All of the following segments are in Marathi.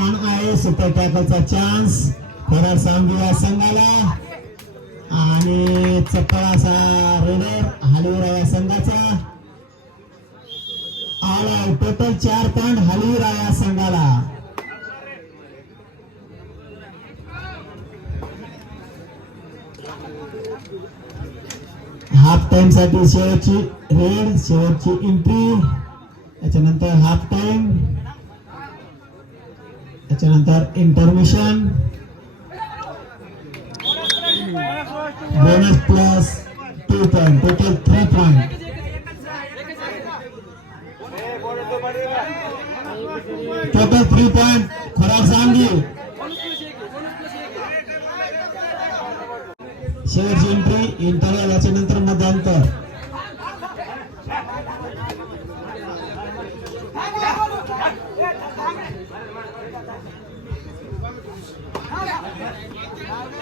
ऑन आहे सुपर टॅकलचा चान्स कराड सांगवी या संघाला आणि चप्पल असा रेडर हलवीरा या संघाचा आला टोटल 4 पॉइंट हलवीरा या संघाला. हाफ टाइम साठी शेवटची रेड शेवटची एंट्री त्याच्यानंतर हाफ टाइम त्याच्यानंतर intermission bonus plus 2 point total 3 point. Total 3 point खराब सांगी शेवटची एंट्री इंटरव्हल याच्यानंतर मध्यांतर.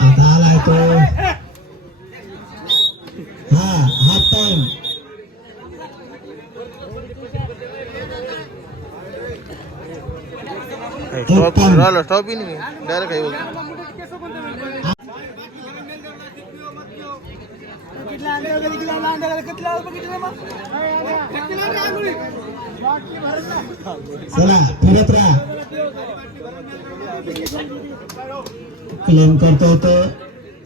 आता आलाय तो हा हाफ टाइम स्टॉप ही नहीं डायरेक्ट है वो. चला फिरत राहा. क्लेम करतो तो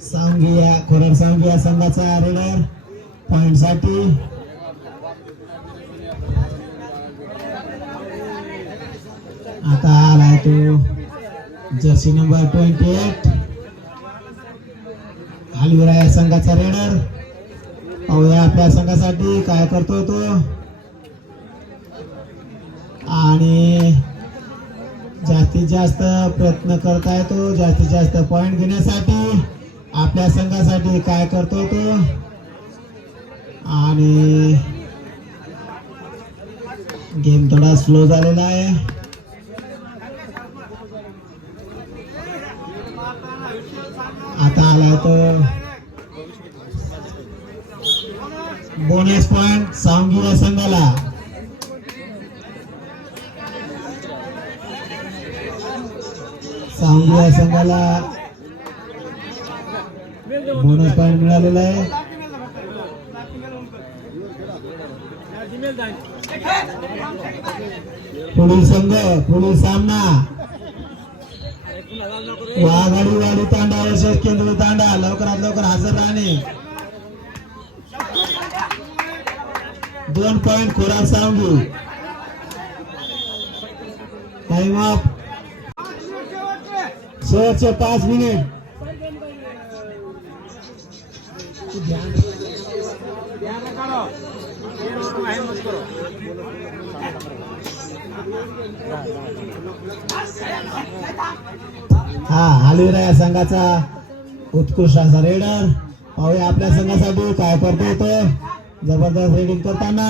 सांगिया खोरड सांगिया संघाचा रेडर पॉइंट साठी. आता आलाय तो जर्सी नंबर 28 हलवीरा या संघाचा रेडर. पाहूया आपल्या संघासाठी काय करतोय तो आणि जास्तीत जास्त प्रयत्न करताय तो जास्तीत जास्त पॉइंट घेण्यासाठी आपल्या संघासाठी काय करतोय तो आणि गेम थोडा स्लो झालेला आहे. आता आलाय तो बोनस पॉइंट सांगी या संघाला. सांगी या संघाला बोनस पॉइंट मिळालेला आहे. पुढील संघ पुढील सामना वाघाडी वाडी तांडा वर्षात केंद्र तांडा लवकरात लवकर हजर राहणे. 2 पॉइंट खोराड सांगू. टाइम ऑफ शेवटचे 5 मिनिट. हा हलवीरा या संघाचा उत्कृष्ट असा रेडर. पाहूया आपल्या संघासाठी काय करतोय तो जबरदस्त रेडिंग करताना.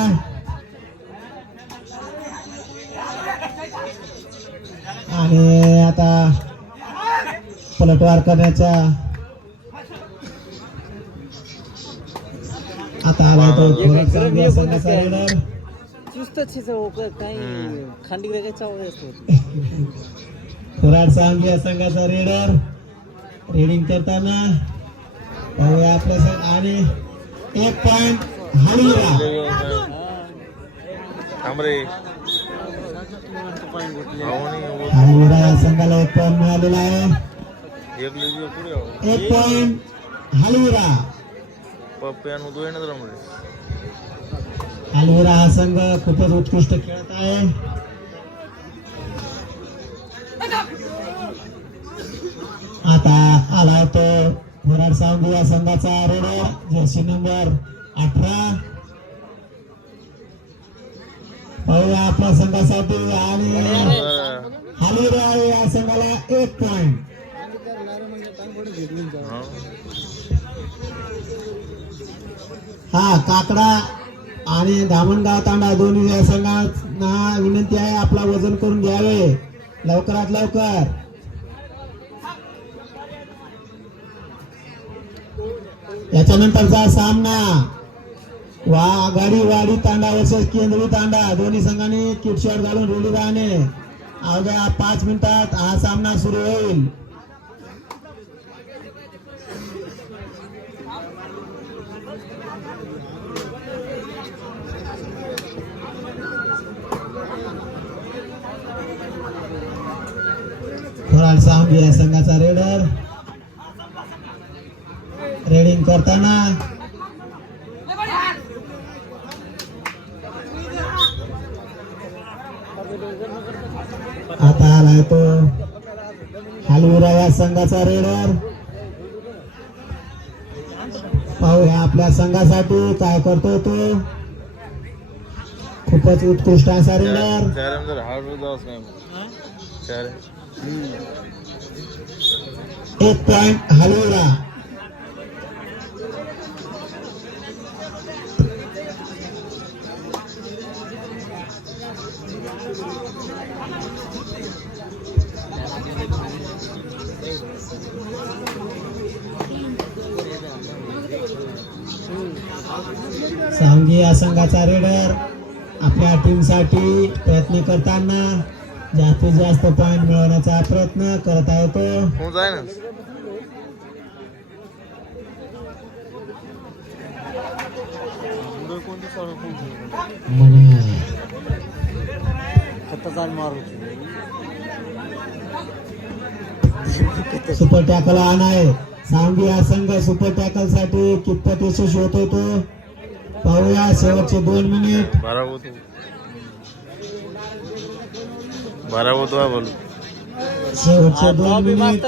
आणि आता पलटवार करण्याचा आता आला तो खोराड सांगी या संघाचा रेडर. खोराड सांगी या संघाचा रेडर रेडिंग करताना पाहूया आपल्या संघ आणि 1 पॉइंट हलवीरा. हलवीरा या संघाला 1 पॉइंट मिळालेला आहे. 1 पॉइंट हलवीरा. हलवीरा हा संघ खूपच उत्कृष्ट खेळत आहे. आता आला तो खोराड सांगी या संघाचा रेडर जर्सी नंबर 18. पाहूया आपल्या संघासाठी आणि हलवीरा या संघाला 1 पॉइंट. हा काकडा आणि धामणगाव तांडा दोन्ही या संघांना विनंती आहे आपला वजन करून घ्यावे लवकरात लवकर. याच्यानंतरचा सामना आघाडी वाडी तांडा वर्सेस केंद्रीय तांडा दोन्ही संघांनी किट शॉट घालून रेडी राहणे. अवघ्या 5 मिनिटात हा सामना सुरू होईल. कोराड सावंगी या संघाचा रेडर रेडिंग करताना आता आलाय तो हालविरा या संघाचा रेडर. पाहूया आपल्या संघासाठी काय करतोय तो. खूपच उत्कृष्ट असा रेडर. एक पॉइंट हालविरा. सावंगी या संघाचा रेडर आपल्या टीम साठी प्रयत्न करताना जास्तीत जास्त पॉइंट मिळवण्याचा प्रयत्न करत आहे तो. सुपर टॅकल आणाय. सावंगी हा संघ सुपर टॅकल साठी कितपत यशस्वी होतो तो पाहूया. शेवटचे 2 मिनिट. 12 होतो बोल. शेवटचे 2 मिनिट.